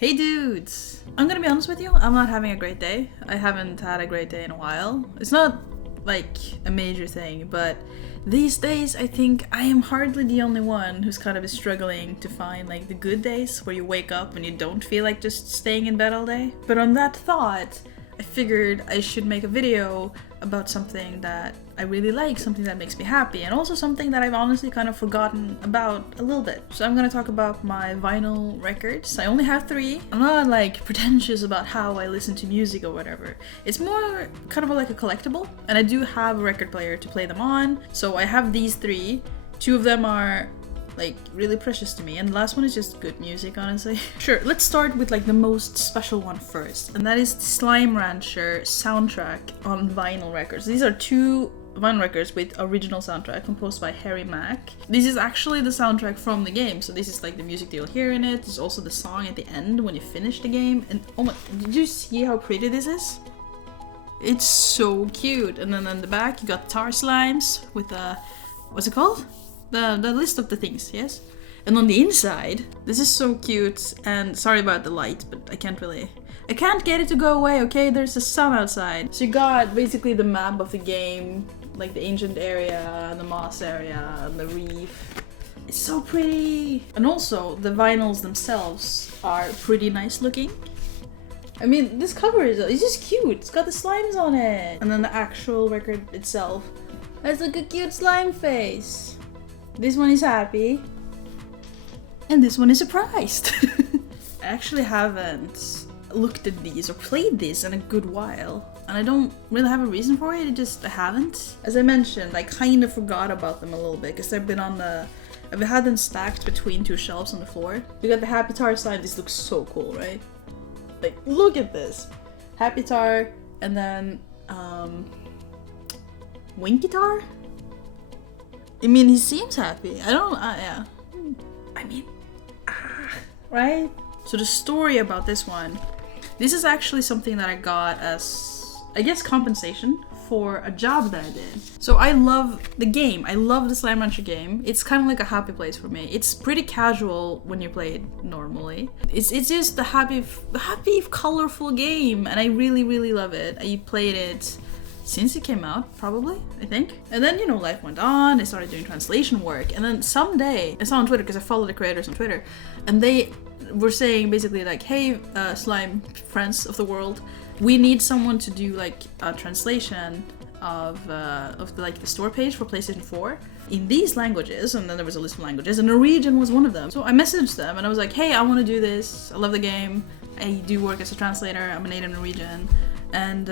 Hey dudes! I'm gonna be honest with you, I'm not having a great day. I haven't had a great day in a while. It's not like a major thing, but these days I think I am hardly the only one who's kind of is struggling to find like the good days where you wake up and you don't feel like just staying in bed all day. But on that thought, I figured I should make a video about something that I really like, something that makes me happy, and also something that I've honestly kind of forgotten about a little bit. So I'm gonna talk about my vinyl records. I only have 3. I'm not like pretentious about how I listen to music or whatever. It's more kind of like a collectible, and I do have a record player to play them on. So I have these 3. 2 of them are like really precious to me, and the last one is just good music, honestly. Sure, let's start with like the most special one first, and that is the Slime Rancher soundtrack on vinyl records. These are 2 vinyl records with original soundtrack composed by Harry Mack. This is actually the soundtrack from the game, so this is like the music you'll hear in it. There's also the song at the end when you finish the game, and oh my, did you see how pretty this is? It's so cute. And then on the back you got tar slimes with what's it called? The list of the things, yes? And on the inside, this is so cute, and sorry about the light, but I can't get it to go away, okay? There's the sun outside. So you got basically the map of the game, like the ancient area, the moss area, and the reef. It's so pretty! And also, the vinyls themselves are pretty nice looking. I mean, this cover it's just cute. It's got the slimes on it. And then the actual record itself has like a cute slime face. This one is happy, and this one is surprised. I actually haven't looked at these or played this in a good while, and I don't really have a reason for it, I haven't. As I mentioned, I kind of forgot about them a little bit, because I've had them stacked between 2 shelves on the floor. We got the Happy Tar slime. This looks so cool, right? Like, look at this. Happy Tar, and then, Winky Tar? I mean, he seems happy. Yeah. I mean, right? So the story about this one, this is actually something that I got as, I guess, compensation for a job that I did. So I love the game. I love the Slime Rancher game. It's kind of like a happy place for me. It's pretty casual when you play it normally. It's just a happy, colorful game, and I really, really love it. I played it since it came out, probably, I think. And then, life went on, I started doing translation work, and then someday, I saw on Twitter, because I follow the creators on Twitter, and they were saying basically like, hey, slime friends of the world, we need someone to do like a translation of the store page for PlayStation 4 in these languages, and then there was a list of languages, and Norwegian was one of them. So I messaged them, and I was like, hey, I want to do this, I love the game, I do work as a translator, I'm a native Norwegian. And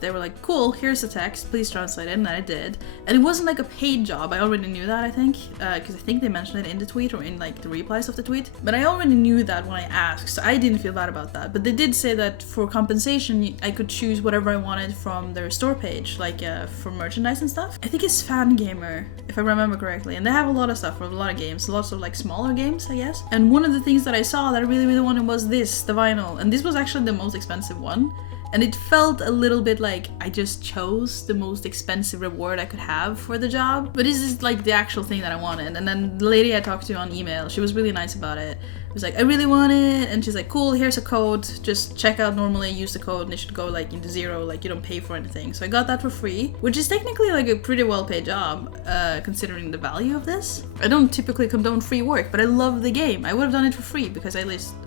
they were like, cool, here's the text, please translate it, and I did. And it wasn't like a paid job, I already knew that, I think, because I think they mentioned it in the tweet or in like the replies of the tweet. But I already knew that when I asked, so I didn't feel bad about that. But they did say that for compensation, I could choose whatever I wanted from their store page, like for merchandise and stuff. I think it's Fangamer, if I remember correctly, and they have a lot of stuff for a lot of games, lots of like smaller games, I guess. And one of the things that I saw that I really, really wanted was this, the vinyl, and this was actually the most expensive one. And it felt a little bit like I just chose the most expensive reward I could have for the job. But this is like the actual thing that I wanted. And then the lady I talked to on email, she was really nice about it. It was like, I really want it. And she's like, cool, here's a code. Just check out normally, use the code, and it should go like into 0, like you don't pay for anything. So I got that for free, which is technically like a pretty well paid job, considering the value of this. I don't typically condone free work, but I love the game. I would have done it for free because I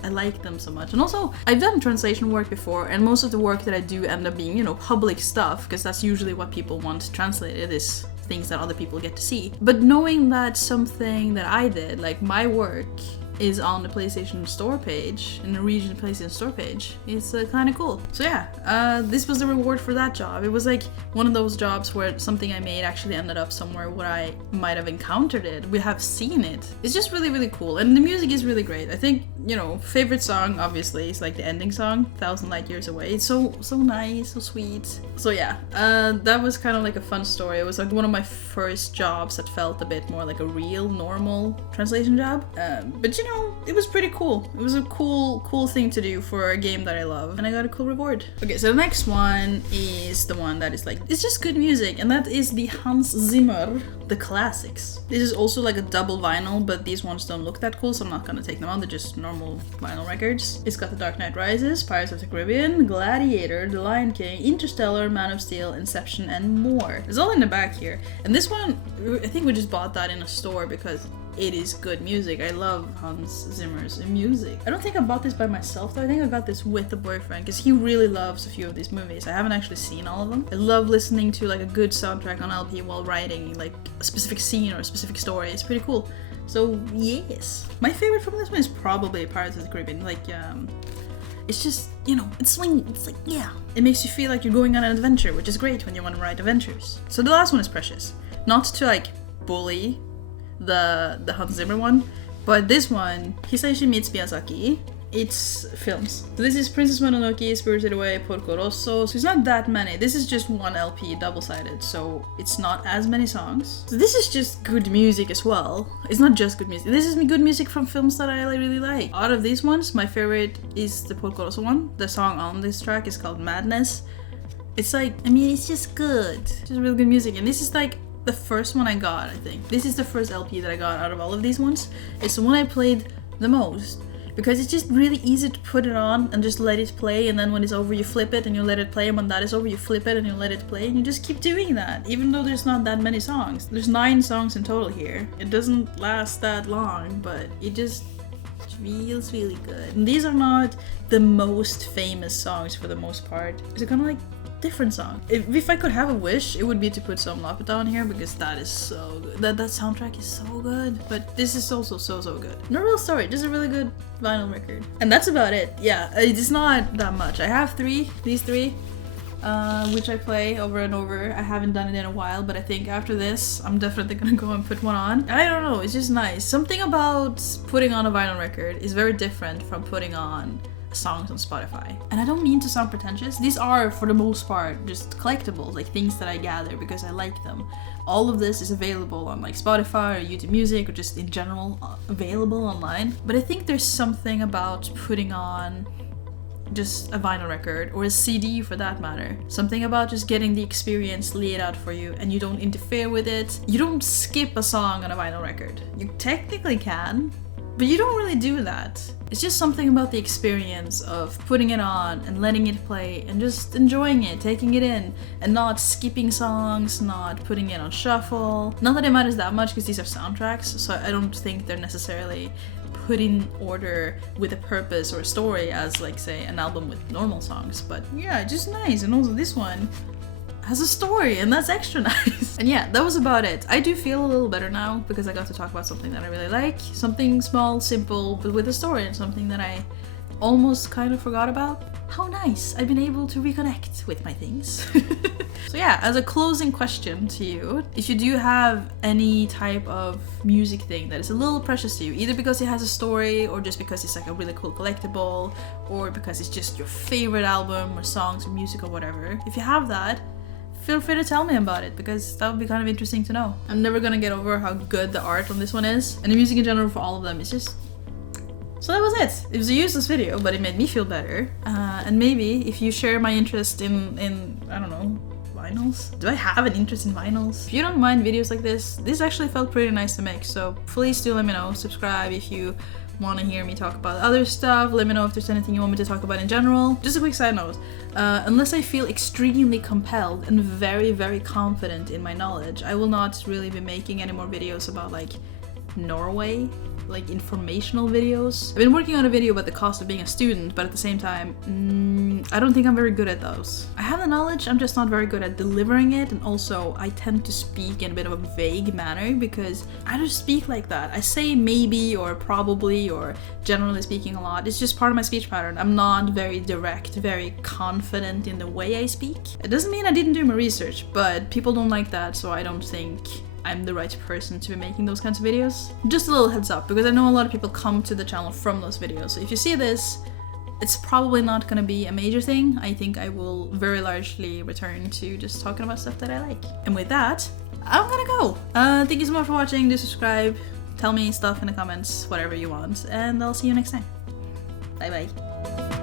like them so much. And also, I've done translation work before, and most of the work that I do end up being, public stuff, because that's usually what people want translated, is things that other people get to see. But knowing that something that I did, like my work, is on the PlayStation Store page, in the Norwegian PlayStation Store page, it's kind of cool. So yeah, this was the reward for that job. It was like one of those jobs where something I made actually ended up somewhere where I might have encountered it, we have seen it. It's just really, really cool, and the music is really great. I think, favorite song, obviously, is like the ending song, 1,000 Light Years Away. It's so nice, so sweet. So yeah, that was kind of like a fun story. It was like one of my first jobs that felt a bit more like a real, normal translation job. But know, it was pretty cool. It was a cool thing to do for a game that I love, and I got a cool reward. Okay, so the next one is the one that is like, it's just good music, and that is the Hans Zimmer, the classics. This is also like a double vinyl, but these ones don't look that cool, so I'm not gonna take them out. They're just normal vinyl records. It's got The Dark Knight Rises, Pirates of the Caribbean, Gladiator, The Lion King, Interstellar, Man of Steel, Inception, and more. It's all in the back here. And this one, I think we just bought that in a store because it is good music. I love Hans Zimmer's music. I don't think I bought this by myself though. I think I got this with a boyfriend because he really loves a few of these movies. I haven't actually seen all of them. I love listening to like a good soundtrack on LP while writing like a specific scene or a specific story. It's pretty cool. So yes. My favorite from this one is probably Pirates of the Caribbean. Like, it's just, you know, it's like, yeah. It makes you feel like you're going on an adventure, which is great when you want to write adventures. So the last one is Precious. Not to like bully the Hans Zimmer one, but this one, Hisaishi meets Miyazaki. It's films. So this is Princess Mononoke, Spirited Away, Porco Rosso. So it's not that many. This is just one LP, double-sided, so it's not as many songs. So this is just good music as well. It's not just good music. This is good music from films that I really like. Out of these ones, my favorite is the Porco Rosso one. The song on this track is called Madness. It's like, I mean, it's just good. It's just really good music. And this is like the first one I got, I think. This is the first LP that I got out of all of these ones. It's the one I played the most because it's just really easy to put it on and just let it play, and then when it's over you flip it and you let it play, and when that is over you flip it and you let it play, and you just keep doing that even though there's not that many songs. There's 9 songs in total here. It doesn't last that long, but it just feels really good. And these are not the most famous songs for the most part. It's kind of like different song. If I could have a wish, it would be to put some Laputa on here because that is so good. That soundtrack is so good. But this is also so good. No real story, just a really good vinyl record. And that's about it. Yeah, it's not that much. I have these three, which I play over and over. I haven't done it in a while, but I think after this, I'm definitely gonna go and put one on. I don't know, it's just nice. Something about putting on a vinyl record is very different from putting on songs on Spotify. And I don't mean to sound pretentious. These are, for the most part, just collectibles, like things that I gather because I like them. All of this is available on like Spotify or YouTube Music or just in general available online. But I think there's something about putting on just a vinyl record or a CD for that matter. Something about just getting the experience laid out for you and you don't interfere with it. You don't skip a song on a vinyl record. You technically can, but you don't really do that. It's just something about the experience of putting it on and letting it play and just enjoying it, taking it in, and not skipping songs, not putting it on shuffle. Not that it matters that much because these are soundtracks, so I don't think they're necessarily put in order with a purpose or a story as like, say, an album with normal songs. But yeah, just nice. And also this one has a story, and that's extra nice. And yeah, that was about it. I do feel a little better now because I got to talk about something that I really like. Something small, simple, but with a story, and something that I almost kind of forgot about. How nice. I've been able to reconnect with my things. So yeah, as a closing question to you, if you do have any type of music thing that is a little precious to you, either because it has a story or just because it's like a really cool collectible or because it's just your favorite album or songs or music or whatever, if you have that, feel free to tell me about it because that would be kind of interesting to know. I'm never gonna get over how good the art on this one is, and the music in general for all of them is just... So that was it. It was a useless video, but it made me feel better. And maybe if you share my interest in I don't know, vinyls? Do I have an interest in vinyls? If you don't mind videos like this actually felt pretty nice to make, so please do let me know. Subscribe if you want to hear me talk about other stuff. Let me know if there's anything you want me to talk about in general. Just a quick side note, unless I feel extremely compelled and very confident in my knowledge, I will not really be making any more videos about like Norway, like informational videos. I've been working on a video about the cost of being a student, but at the same time, I don't think I'm very good at those. I have the knowledge, I'm just not very good at delivering it, and also I tend to speak in a bit of a vague manner because I just speak like that. I say maybe or probably or generally speaking a lot. It's just part of my speech pattern. I'm not very direct, very confident in the way I speak. It doesn't mean I didn't do my research, but people don't like that, so I don't think I'm the right person to be making those kinds of videos. Just a little heads up, because I know a lot of people come to the channel from those videos, so if you see this, it's probably not gonna be a major thing. I think I will very largely return to just talking about stuff that I like. And with that, I'm gonna go. Thank you so much for watching. Do subscribe, Tell me stuff in the comments, whatever you want, and I'll see you next time. Bye bye.